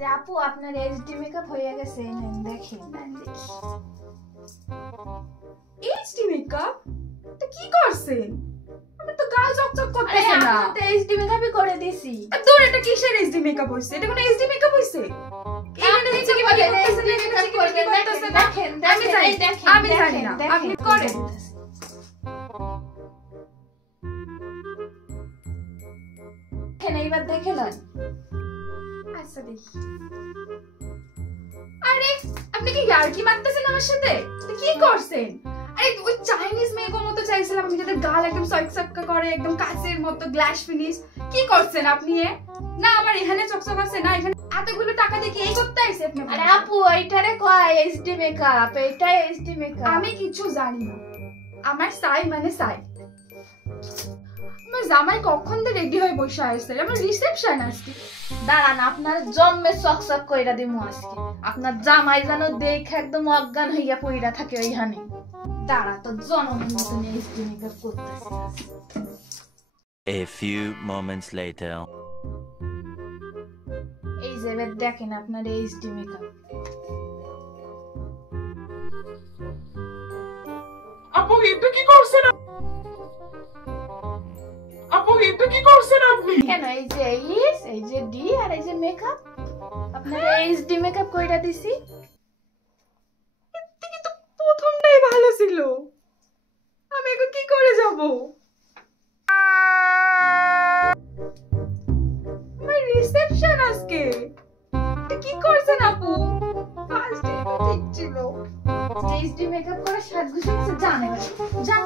যে আপু আপনার এইচডি মেকআপ হয়ে গেছে, নেন দেখেন। দেখি এইচডি মেকআপ তো কি করছেন? আমি তো গাল চকচক করতেছ না। আমি তো এইচডি মেকআপই করে দিছি। দূর, এটা কিসের এইচডি মেকআপ হইছে? এটা কোন এইচডি মেকআপ হইছে? এখানে নিচে কি বলে এইচডি মেকআপ করতে দেখেন। আমি জানি না, আপনি করেন। দেখেন এইবার দেখে লন। আচ্ছা দেখি। আরে আপনি কি ইয়ার্কি মারতেছেন আমার সাথে? তো কি করছেন? আরে ওই চাইনিজ মেয়ের মতো চাইছিলাম আমি, যাদের গাল একদম চকচকা করে, একদম কাচের মতো গ্লাস ফিনিশ। কি করছেন আপনি? না আমার এখানে চকচক আছে না, এখানে এতগুলো টাকা দিয়ে কি এই করতে আইছে আপনি? আরে আপু এইটারে কয় এইচডি মেকআপ, এইটাই এইচডি মেকআপ। আমি কিছু জানি না, আমার সাই মানে সাই। আমার জামাই কখন থেকে রেডি হয়ে বসে আছে, আমার রিসেপশন আজকে। দাঁড়ান আপনার জম্মে চকচক কইরা দিমু আজকে। আপনার জামাই যেন দেখে একদম অজ্ঞান হইয়া পইরা থাকে ওইখানে। দাঁড়া তো জনমের মতন এইচডি মেকআপ করতেছে। A few moments later. এই যে এবার দেখেন আপনার এইচডি মেকআপ। আপু এটা কি করছেন? আপু এটা কি করছেন আপনি? কেন এই যে এই যে ডি আর এই যে মেকআপ, আপনার এইচডি মেকআপ কইরা দিছি। এদিকে তো প্রথমটাই ভালো ছিল, আমি এখন কি করে যাব? আমার রিসেপশন আজকে। এটা কি করছেন আপু? ফার্স্ট ডে ঠিক ছিল। এইচডি মেকআপ করে সাজগুজ জানে জান।